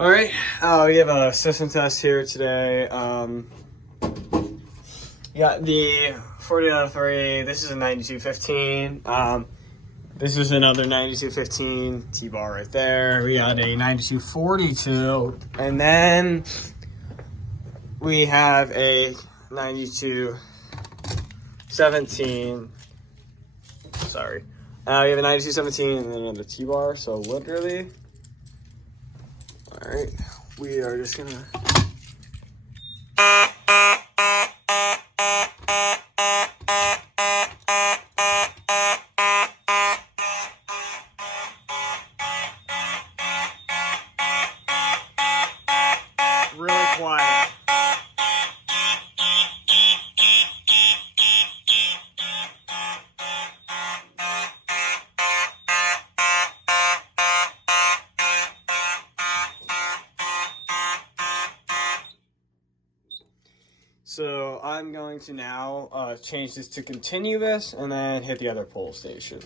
All right, we have a system test here today. Got the 40 out of 3. This is a 9215. This is another 9215 T-bar right there. We got a 9242, and then we have a 9217. Sorry. We have a 9217 and then another T-bar. So literally, all right, we are just gonna. Really quiet. So I'm going to now change this to continuous and then hit the other pole station.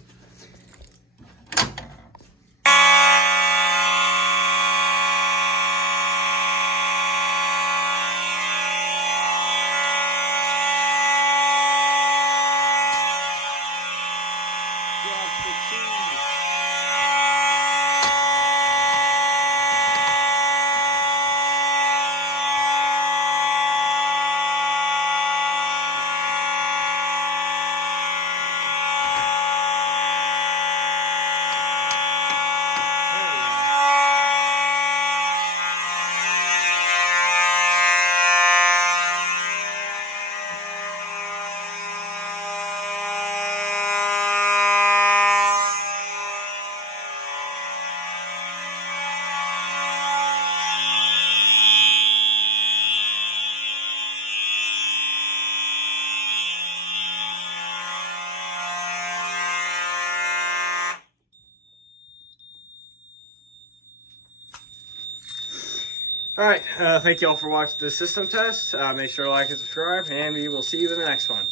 All right, thank you all for watching this system test. Make sure to like and subscribe, and we will see you in the next one.